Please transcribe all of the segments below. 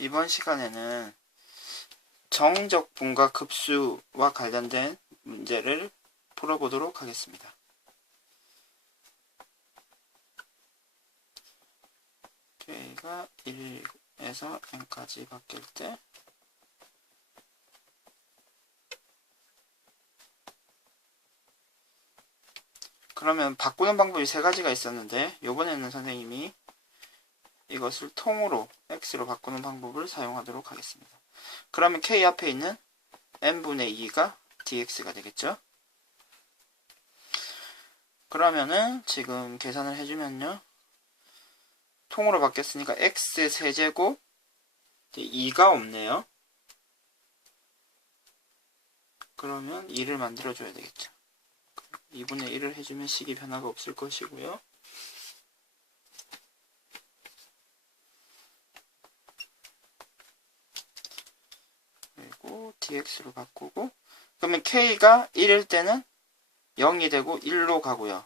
이번 시간에는 정적분과 급수와 관련된 문제를 풀어보도록 하겠습니다. K가 1에서 n까지 바뀔 때 그러면 바꾸는 방법이 세 가지가 있었는데 이번에는 선생님이 이것을 통으로 x로 바꾸는 방법을 사용하도록 하겠습니다. 그러면 k 앞에 있는 n분의 2가 dx가 되겠죠. 그러면은 지금 계산을 해주면요, 통으로 바뀌었으니까 x 세제곱 2가 없네요. 그러면 2를 만들어줘야 되겠죠. 2분의 1을 해주면 식이 변화가 없을 것이고요. 그리고 dx로 바꾸고, 그러면 k가 1일 때는 0이 되고 1로 가고요.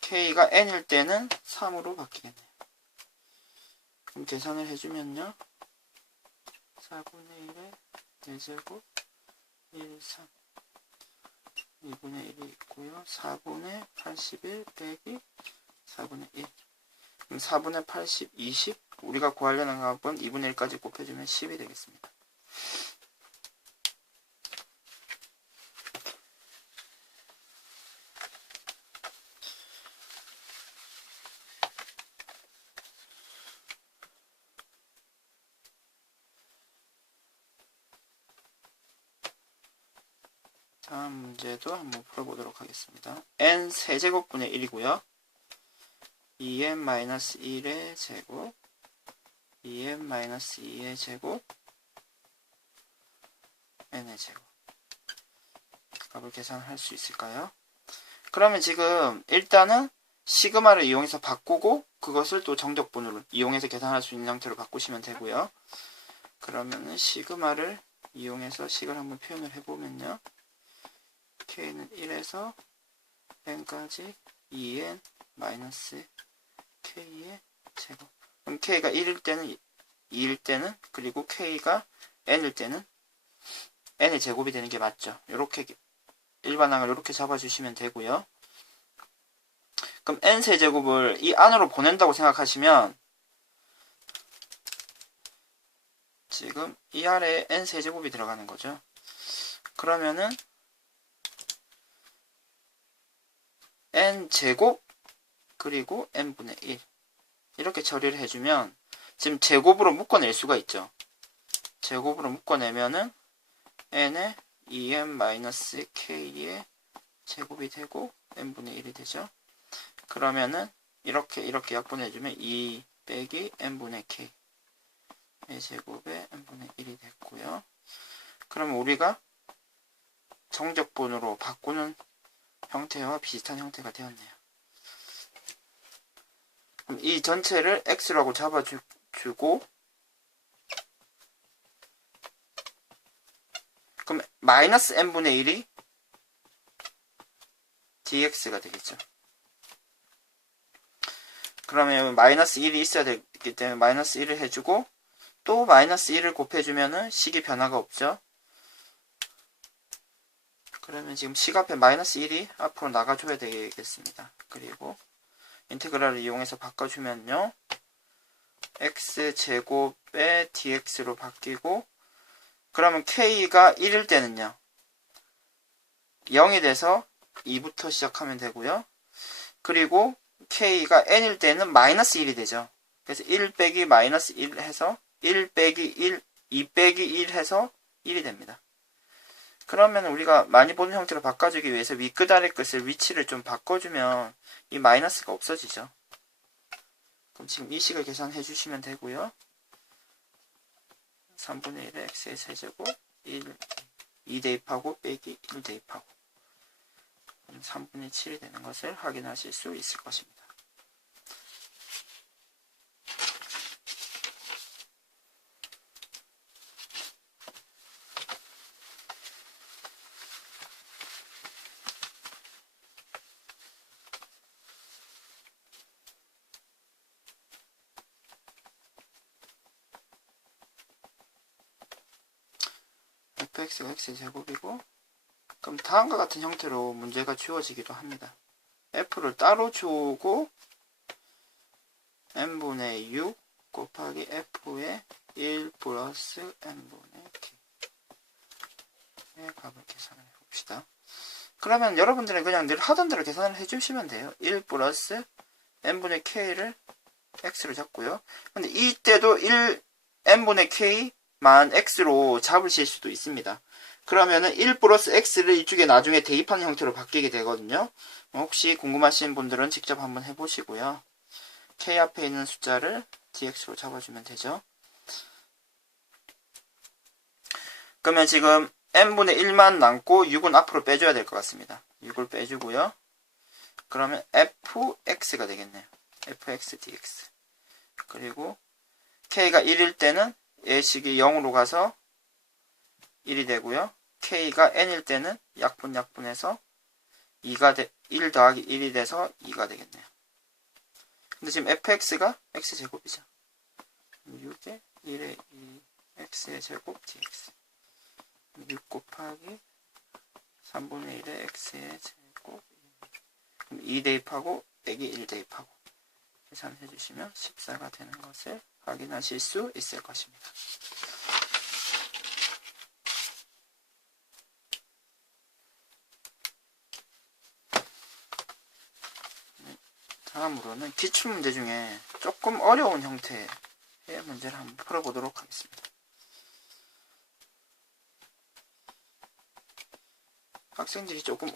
k가 n일 때는 3으로 바뀌겠네요. 그럼 계산을 해주면요, 4분의 1에 4제곱 1, 3 2분의 1이 있고요. 4분의 81 빼기 4분의 1. 그럼 4분의 80, 20. 우리가 구하려는 값은 2분의 1까지 곱해주면 10이 되겠습니다. 다음 문제도 한번 풀어보도록 하겠습니다. n 세제곱분의 1이고요. 2n-1의 제곱, 2n-2의 제곱, n의 제곱. 값을 계산할 수 있을까요? 그러면 지금 일단은 시그마를 이용해서 바꾸고 그것을 또 정적분으로 이용해서 계산할 수 있는 형태로 바꾸시면 되고요. 그러면은 시그마를 이용해서 식을 한번 표현을 해보면요, k는 1에서 n까지 2n 마이너스 k의 제곱. 그럼 k가 1일 때는 2일 때는, 그리고 k가 n일 때는 n의 제곱이 되는 게 맞죠. 이렇게 일반항을 이렇게 잡아주시면 되고요. 그럼 n 세제곱을 이 안으로 보낸다고 생각하시면 지금 이 아래에 n 세제곱이 들어가는 거죠. 그러면은 n 제곱 그리고 n분의 1 이렇게 처리를 해주면 지금 제곱으로 묶어낼 수가 있죠. 제곱으로 묶어내면은 n의 2n-k의 제곱이 되고 n분의 1이 되죠. 그러면은 이렇게 약분해주면 2 빼기 n분의 k 의 제곱에 n분의 1이 됐고요. 그러면 우리가 정적분으로 바꾸는 형태와 비슷한 형태가 되었네요. 그럼 이 전체를 x라고 잡아주고, 그럼 마이너스 n분의 1이 dx가 되겠죠. 그러면 마이너스 1이 있어야 되기 때문에 마이너스 1을 해주고 또 마이너스 1을 곱해주면은 식이 변화가 없죠. 그러면 지금 식 앞에 마이너스 1이 앞으로 나가줘야 되겠습니다. 그리고 인테그랄을 이용해서 바꿔주면요, x제곱에 dx로 바뀌고, 그러면 k가 1일 때는요 0이 돼서 2부터 시작하면 되고요. 그리고 k가 n일 때는 마이너스 1이 되죠. 그래서 1 빼기 마이너스 1 해서 1 빼기 1, 2 빼기 1 해서 1이 됩니다. 그러면 우리가 많이 보는 형태로 바꿔주기 위해서 윗끝 아래 끝을 위치를 좀 바꿔주면 이 마이너스가 없어지죠. 그럼 지금 이 식을 계산해 주시면 되고요. 3분의 1의 x의 세제곱 2 대입하고 빼기 1 대입하고 3분의 7이 되는 것을 확인하실 수 있을 것입니다. fx가 x제곱이고, 그럼 다음과 같은 형태로 문제가 주어지기도 합니다. f를 따로 주고 n분의 6 곱하기 f의 1 플러스 n분의 k의 값을 계산해 봅시다. 그러면 여러분들은 그냥 늘 하던 대로 계산을 해주시면 돼요. 1 플러스 n분의 k를 x로 잡고요. 근데 이때도 n분의 k만 x로 잡으실 수도 있습니다. 그러면은 1 플러스 x를 이쪽에 나중에 대입하는 형태로 바뀌게 되거든요. 혹시 궁금하신 분들은 직접 한번 해보시고요. k 앞에 있는 숫자를 dx로 잡아주면 되죠. 그러면 지금 n분의 1만 남고 6은 앞으로 빼줘야 될 것 같습니다. 6을 빼주고요. 그러면 fx가 되겠네요. fx dx. 그리고 k가 1일 때는 예식이 0으로 가서 1이 되고요. k가 n일 때는 약분해서 1 더하기 1이 돼서 2가 되겠네요. 근데 지금 fx가 x제곱이죠. 6에 1에 2 x의 제곱 dx. 6 곱하기 3분의 1에 x의 제곱. 그럼 2 대입하고 빼기 1 대입하고 계산해 주시면 14가 되는 것을 확인하실 수 있을 것입니다. 다음으로는 기출문제 중에 조금 어려운 형태의 문제를 한번 풀어보도록 하겠습니다. 학생들이 조금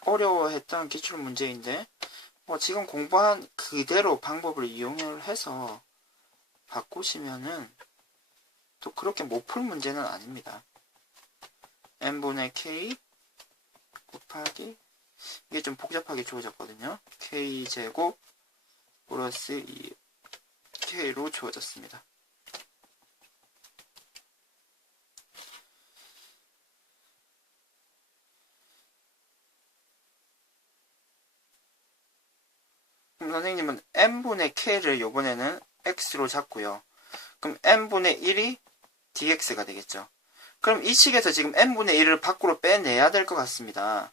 어려워했던 기출문제인데 지금 공부한 그대로 방법을 이용을 해서 바꾸시면은 또 그렇게 못 풀 문제는 아닙니다. n분의 k 곱하기 이게 좀 복잡하게 주어졌거든요. k제곱 플러스 2k로 주어졌습니다. 그럼 선생님은 n분의 k를 요번에는 x로 잡고요. 그럼 n분의 1이 dx가 되겠죠. 그럼 이 식에서 지금 n분의 1을 밖으로 빼내야 될 것 같습니다.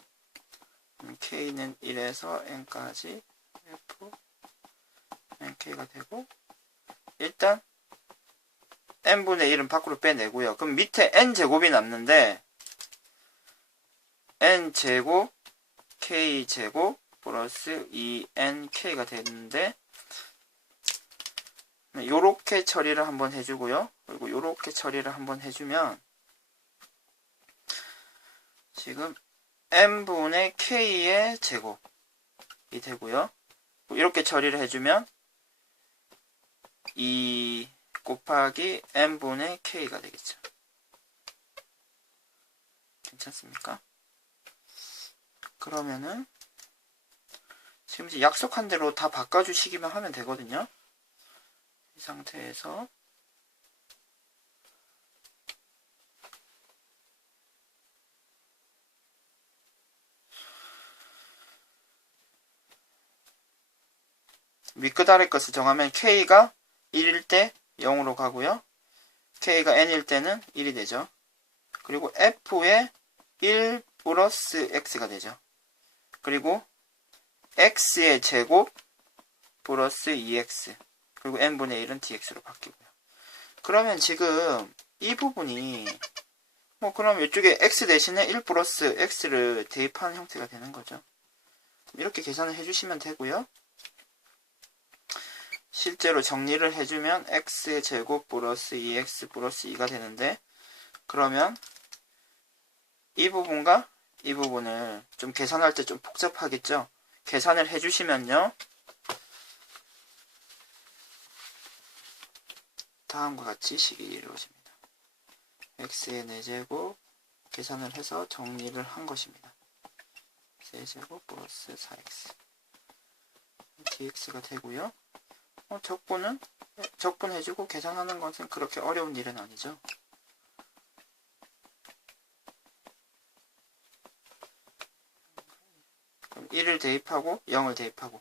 k는 1에서 n까지 f nk가 되고, 일단 n분의 1은 밖으로 빼내고요. 그럼 밑에 n제곱이 남는데 n제곱 k제곱 플러스 2nk가 되는데, 요렇게 처리를 한번 해주고요. 그리고 요렇게 처리를 한번 해주면 지금 n분의 k의 제곱이 되고요. 이렇게 처리를 해주면 2 곱하기 n분의 k가 되겠죠. 괜찮습니까? 그러면은 지금 이제 약속한 대로 다 바꿔주시기만 하면 되거든요. 이 상태에서 윗끝 아래 것을 정하면 k가 1일 때 0으로 가고요. k가 n일 때는 1이 되죠. 그리고 f의 1 플러스 x가 되죠. 그리고 x의 제곱 플러스 2x 그리고 n분의 1은 dx로 바뀌고요. 그러면 지금 이 부분이 그럼 이쪽에 x 대신에 1 플러스 x를 대입하는 형태가 되는 거죠. 이렇게 계산을 해주시면 되고요. 실제로 정리를 해주면 x의 제곱 플러스 2x 플러스 2가 되는데, 그러면 이 부분과 이 부분을 좀 계산할 때 좀 복잡하겠죠. 계산을 해주시면요, 다음과 같이 식이 이루어집니다. x의 4제곱 계산을 해서 정리를 한 것입니다. 3제곱 플러스 4x dx가 되고요. 적분해주고 계산하는 것은 그렇게 어려운 일은 아니죠. 그럼 1을 대입하고 0을 대입하고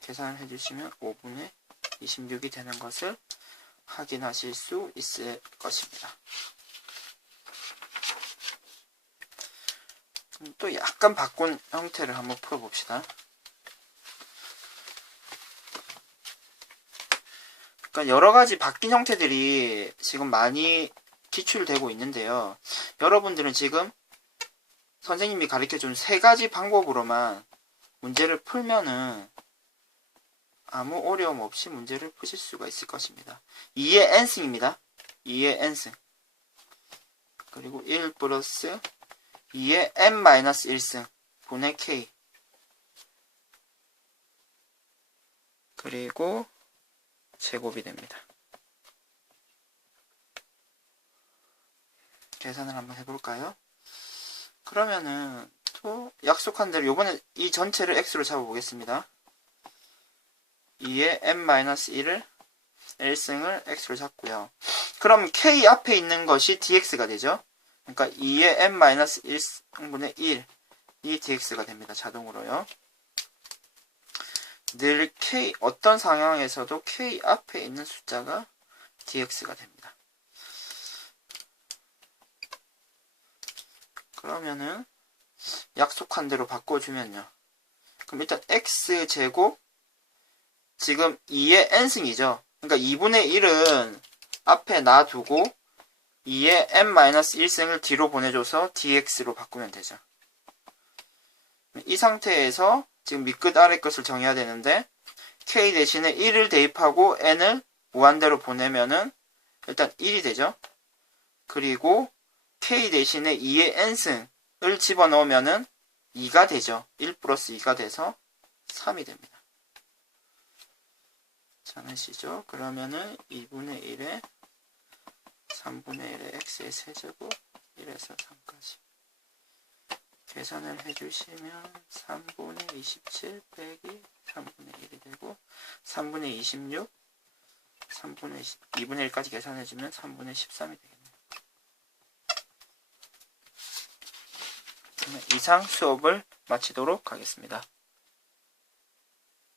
계산을 해주시면 5분의 26이 되는 것을 확인하실 수 있을 것입니다. 또 약간 바꾼 형태를 한번 풀어봅시다. 그러니까 여러 가지 바뀐 형태들이 지금 많이 기출되고 있는데요. 여러분들은 지금 선생님이 가르쳐준 세 가지 방법으로만 문제를 풀면은 아무 어려움 없이 문제를 푸실 수가 있을 것입니다. 2의 n승입니다. 2의 n승. 그리고 1 플러스 2의 n-1승 분의 k. 그리고 제곱이 됩니다. 계산을 한번 해볼까요? 그러면은 또 약속한 대로 요번에 이 전체를 x로 잡아보겠습니다. 2의 n-1을 1승을 x로 잡고요. 그럼 k 앞에 있는 것이 dx가 되죠. 그러니까 2의 n-1승분의 1이 dx가 됩니다. 자동으로요. 늘 k 어떤 상황에서도 k 앞에 있는 숫자가 dx가 됩니다. 그러면은 약속한 대로 바꿔주면요. 그럼 일단 x제곱 지금 2의 n승이죠. 그러니까 2분의 1은 앞에 놔두고 2의 n-1승을 뒤로 보내줘서 dx로 바꾸면 되죠. 이 상태에서 지금 밑끝 아래 끝을 정해야 되는데 k 대신에 1을 대입하고 n을 무한대로 보내면은 일단 1이 되죠. 그리고 k 대신에 2의 n승을 집어넣으면은 2가 되죠. 1 플러스 2가 돼서 3이 됩니다. 잘하시죠? 그러면은 2분의 1에 3분의 1에 x의 세제곱 1에서 3까지 계산을 해주시면 3분의 27 빼기 3분의 1이 되고 3분의 26 3분의 2분의 1까지 계산해주면 3분의 13이 되겠네요. 이상 수업을 마치도록 하겠습니다.